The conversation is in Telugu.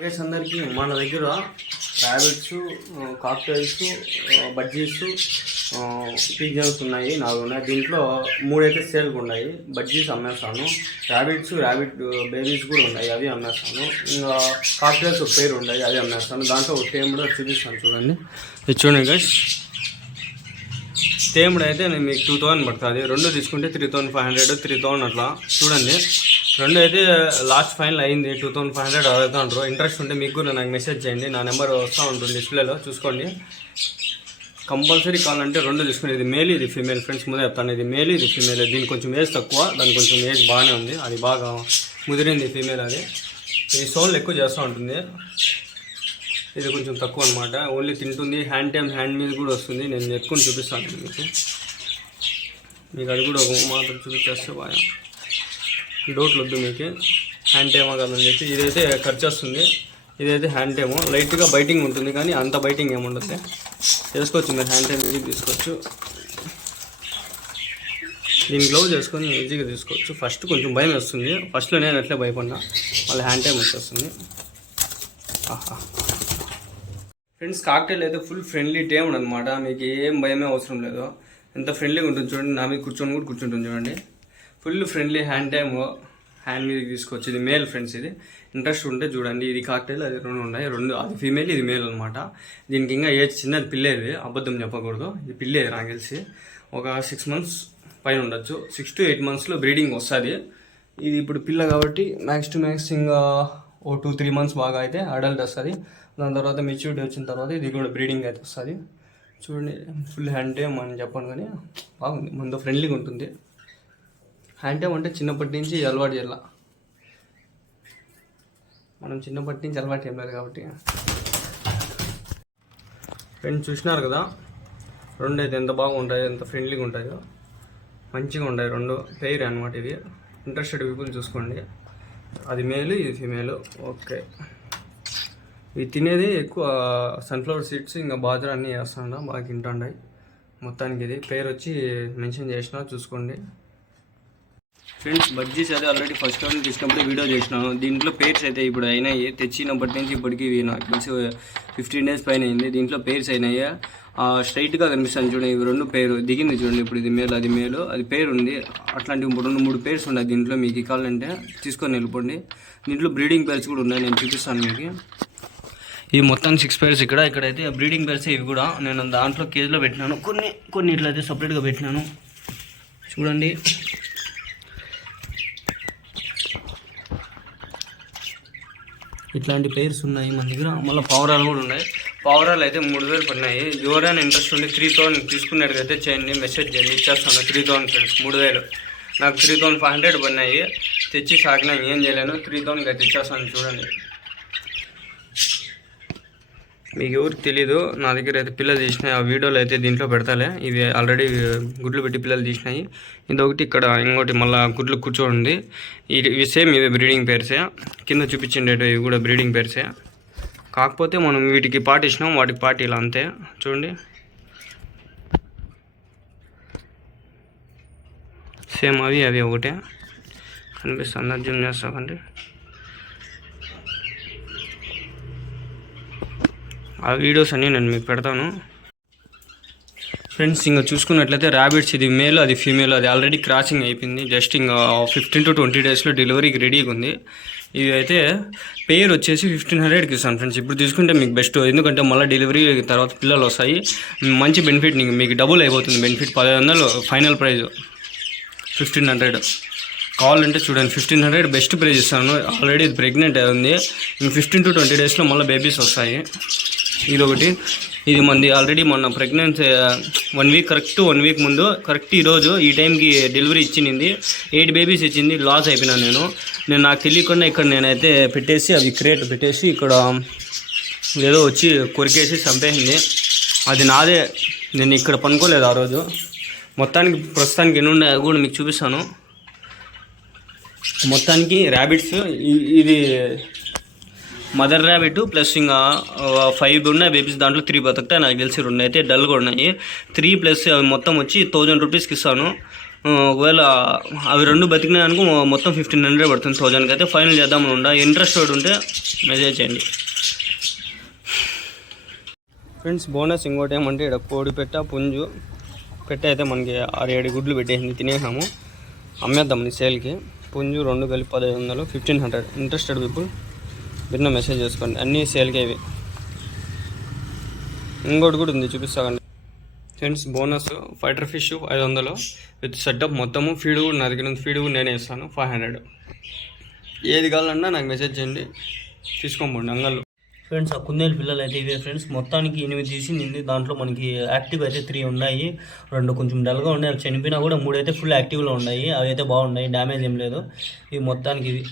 గైస్ అందరికీ మన దగ్గర ర్యాబిట్స్, కాక్టైల్స్, బజ్జీస్, పిజన్స్ ఉన్నాయి, 4 ఉన్నాయి. దీంట్లో 3 అయితే సేల్గా ఉన్నాయి. బజ్జీస్ అమ్మేస్తాను, ర్యాబిట్ బేబీస్ కూడా ఉన్నాయి, అవి అమ్మేస్తాను. ఇంకా కాక్టైల్స్ ఒక పేరు ఉన్నాయి, అవి అమ్మేస్తాను. దాంట్లో ఒక టేముడు చూపిస్తాను చూడండి. ఇది చూడండి గైస్, టేముడు అయితే నేను మీకు 2000 పడుతుంది. 2 తీసుకుంటే 3500, 3000 అట్లా. చూడండి, 2 అయితే లాస్ట్ ఫైనల్ అయింది, 2500 అడుగుతా ఉంటారు. ఇంట్రెస్ట్ ఉంటే మీకు కూడా నాకు మెసేజ్ చేయండి, నా నెంబర్ వస్తూ ఉంటుంది డిస్ప్లేలో, చూసుకోండి. కంపల్సరీ కావాలంటే 2 తీసుకుని, ఇది మేల్, ఇది ఫీమేల్. ఫ్రెండ్స్ ముందే చెప్తాను, ఇది మేల్, ఇది ఫీమేల్. దీనికి కొంచెం ఏజ్ తక్కువ, దానికి కొంచెం ఏజ్ బాగానే ఉంది, అది బాగా ముదిరింది ఫీమేల్. అది ఇది సోల్ ఎక్కువ చేస్తూ ఉంటుంది, ఇది కొంచెం తక్కువ అనమాట. ఓన్లీ తింటుంది, హ్యాండ్ మీద కూడా వస్తుంది. నేను ఎక్కువ చూపిస్తాను మీకు అది కూడా ఒక మాత్రం చూపించేస్తే బాగా డౌట్లు వద్దు మీకు. హ్యాండ్ టైమా కాదని చెప్పి ఇదైతే ఖర్చు వస్తుంది, ఇదైతే హ్యాండ్ టైమో. లైట్గా బైటింగ్ ఉంటుంది కానీ అంత బైటింగ్ ఏముండదు, చేసుకోవచ్చు మీరు. హ్యాండ్ టైం ఈజీగా తీసుకోవచ్చు, దీని గ్లౌజ్ చేసుకొని ఈజీగా తీసుకోవచ్చు. ఫస్ట్ కొంచెం భయం వస్తుంది, ఫస్ట్లో నేను అట్లే భయపడినా, మళ్ళీ హ్యాండ్ టైం వచ్చేస్తుంది. ఫ్రెండ్స్, కాక్టైల్ అయితే ఫుల్ ఫ్రెండ్లీ టైం అనమాట, మీకు ఏం భయమే అవసరం లేదు. ఎంత ఫ్రెండ్లీగా ఉంటుంది చూడండి, నా మీద కూర్చుంటుంది చూడండి. ఫుల్ ఫ్రెండ్లీ హ్యాండ్ మీదకి తీసుకోవచ్చు. ఇది మేల్ ఫ్రెండ్స్, ఇది ఇంట్రెస్ట్ ఉంటే చూడండి. ఇది కాక్టైల్, అది 2 ఉన్నాయి, అది ఫీమేల్, ఇది మేల్ అనమాట. దీనికి ఇంకా ఏజ్ చిన్నది, పిల్లేది, అబద్ధం చెప్పకూడదు, ఇది పిల్లేది నాకు తెలిసి. ఒక 6 months పైన ఉండొచ్చు, 6 to 8 monthsలో బ్రీడింగ్ వస్తుంది. ఇది ఇప్పుడు పిల్ల కాబట్టి మ్యాక్స్ టు మ్యాక్స్ ఇంకా 2-3 months బాగా అయితే అడల్ట్ వస్తుంది. దాని తర్వాత మెచ్యూరిటీ వచ్చిన తర్వాత ఇది కూడా బ్రీడింగ్ అయితే వస్తుంది. చూడండి, ఫుల్ హ్యాండ్ టైం అని చెప్పాను కానీ బాగుంది, మనతో ఫ్రెండ్లీగా ఉంటుంది. హ్యాండ్ టైం అంటే చిన్నప్పటి నుంచి అలవాటు చేయాల, మనం చిన్నప్పటి నుంచి అలవాటు ఏం లేదు కాబట్టి. ఫ్రెండ్స్ చూసినారు కదా, 2 అయితే ఎంత బాగుంటాయో, ఎంత ఫ్రెండ్లీగా ఉంటాయో, మంచిగా ఉంటాయి. 2 పెయిర్ అనమాట. ఇది ఇంట్రెస్టెడ్ పీపుల్ చూసుకోండి. అది మేలు, ఇది ఫీమేలు. ఓకే, ఇవి తినేది ఎక్కువ సన్ఫ్లవర్ సీడ్స్, ఇంకా బాజరా అన్నీ వేస్తాను, బాగా తింటుంటాయి. మొత్తానికి ఇది పేరు వచ్చి మెన్షన్ చేసిన, చూసుకోండి. ఫ్రెండ్స్, బజ్జీస్ అయితే ఆల్రెడీ ఫస్ట్ టైం తీసుకున్నప్పుడు వీడియో చేసినాను. దీంట్లో పేర్స్ అయితే ఇప్పుడు అయినాయి, తెచ్చినప్పటి నుంచి ఇప్పటికీ నాకు తెలిసి 15 days పైన అయింది. దీంట్లో పేర్స్ అయినాయి, స్ట్రైట్గా కనిపిస్తాను చూడండి. ఇవి 2 పేరు దిగింది చూడండి. ఇప్పుడు ఇది మేలు, అది మేలు, అది పేరు ఉంది. అట్లాంటివి 2-3 పేర్స్ ఉన్నాయి దీంట్లో. మీకు కావాలంటే తీసుకొని వెళ్ళిపోండి. దీంట్లో బ్రీడింగ్ పేర్స్ కూడా ఉన్నాయి, నేను చూపిస్తాను మీకు. ఇవి మొత్తం 6 పేర్స్. ఇక్కడైతే బ్రీడింగ్ పేర్స్. ఇవి కూడా నేను దాంట్లో కేజీలో పెట్టినాను, కొన్ని ఇట్లయితే సపరేట్గా పెట్టినాను చూడండి. ఇట్లాంటి పేర్స్ ఉన్నాయి మన దగ్గర. మళ్ళీ పావురాలు కూడా ఉన్నాయి. పావురాలు అయితే 3000 పడినాయి. ఎవరైనా ఇంట్రెస్ట్ ఉండి 3000 తీసుకునేటైతే చేయండి, మెసేజ్ చేయండి, ఇచ్చేస్తాను. 3000 ఫ్రెండ్స్, 3000 నాకు 3500 పడినాయి. తెచ్చి సాగినా ఏం చేయలేను, 3000 అయితే ఇచ్చేస్తాను. చూడండి, మీకు ఎవరికి తెలీదు, నా దగ్గర అయితే పిల్లలు తీసినాయి. ఆ వీడియోలు అయితే దీంట్లో పెడతాలే. ఇవి ఆల్రెడీ గుడ్లు పెట్టి పిల్లలు తీసినాయి. ఇదొకటి, ఇక్కడ ఇంకోటి మళ్ళీ గుడ్లు కూర్చోండి. ఇవి సేమ్, ఇవి బ్రీడింగ్ పేర్సే. కింద చూపించిండేవి ఇవి కూడా బ్రీడింగ్ పేర్సే. కాకపోతే మనం వీటికి పాటిచ్చినాం, వాటికి పాటి ఇలా అంతే. చూడండి, సేమ్ అవి ఒకటే కనిపిస్తుంది. అర్థం చేస్తాకండి, ఆ వీడియోస్ అన్నీ నేను మీకు పెడతాను. ఫ్రెండ్స్, ఇంకా చూసుకున్నట్లయితే ర్యాబిట్స్, ఇది మేల్, అది ఫీమేల్. అది ఆల్రెడీ క్రాసింగ్ అయిపోయింది. జస్ట్ ఇంకా 15 to 20 daysలో డెలివరీకి రెడీగా ఉంది. ఇది అయితే పేరు వచ్చేసి 1500కి ఇస్తాను ఫ్రెండ్స్. ఇప్పుడు తీసుకుంటే మీకు బెస్ట్, ఎందుకంటే మళ్ళీ డెలివరీ తర్వాత పిల్లలు వస్తాయి. మంచి బెనిఫిట్, మీకు డబుల్ అయిపోతుంది బెనిఫిట్. 1500 ఫైనల్ ప్రైజ్, 1500 కావాలంటే చూడండి. 1500 బెస్ట్ ప్రైజ్ ఇస్తాను. ఆల్రెడీ ఇది ప్రెగ్నెంట్ ఉంది. ఇంక 15 to 20 daysలో మళ్ళీ బేబీస్ వస్తాయి. ఇదొకటి, ఇది మంది ఆల్రెడీ మొన్న ప్రెగ్నెన్సీ 1 week, కరెక్ట్ 1 week ముందు, కరెక్ట్ ఈరోజు ఈ టైంకి డెలివరీ ఇచ్చింది. 8 babies ఇచ్చింది. లాస్ అయిపోయినాను నేను నాకు తెలియకుండా. ఇక్కడ నేనైతే పెట్టేసి, అవి క్రేట్ పెట్టేసి, ఇక్కడ ఏదో వచ్చి కొరికేసి చంపేసింది. అది నాదే, నేను ఇక్కడ పనుకోలేదు ఆ రోజు. మొత్తానికి ప్రస్తుతానికి ఎన్ని ఉన్నాయి కూడా మీకు చూపిస్తాను. మొత్తానికి ర్యాబిట్స్, ఇది మదర్ ర్యాబిట్ ప్లస్ ఇంకా 5 ఉన్నాయి బేబీస్. దాంట్లో 3 బతుకుతాయి నాకు తెలిసి. 2 అయితే డల్గా ఉన్నాయి. 3 ప్లస్ మొత్తం వచ్చి 1000 రూపీస్కి ఇస్తాను. ఒకవేళ అవి రెండు బతికినాయనుకో మొత్తం 1500 పడుతుంది 1000కి అయితే ఫైనల్ చేద్దామని ఉండా. ఇంట్రెస్ట్ ఉంటే మెసేజ్ చేయండి ఫ్రెండ్స్. బోనస్ ఇంకోటి ఏమంటే ఇక్కడ కోడి పెట్ట పుంజు పెట్ట అయితే మనకి 6-7 గుడ్లు పెట్టేసింది, తినేసాము. అమ్మేద్దామని సేల్కి. పుంజు 2 కలిపి 1500, 1500. ఇంట్రెస్టెడ్ పీపుల్ భిన్న మెసేజ్ చేసుకోండి. అన్నీ సేల్కే ఇవి. ఇంకోటి కూడా ఉంది, చూపిస్తాకండి friends. Bonus fighter fish 500 with setup మొత్తము. ఫీడ్ కూడా నా దగ్గర ఉంది, ఫీడ్ కూడా నేనే ఇస్తాను 500. ఏది కావాలన్నా నాకు మెసేజ్ చేయండి, తీసుకోండి అంగళ్ళు. ఫ్రెండ్స్ ఆ కుందేలు పిల్లలు అయితే ఇవే ఫ్రెండ్స్. మొత్తానికి 8 తీసింది. దాంట్లో మనకి యాక్టివ్ అయితే 3 ఉన్నాయి, 2 కొంచెం డల్గా ఉన్నాయి. అవి చనిపోయినా కూడా 3 అయితే ఫుల్ యాక్టివ్లో ఉన్నాయి. అవి అయితే బాగున్నాయి, డ్యామేజ్ ఏం లేదు. ఇవి మొత్తానికి ఇవి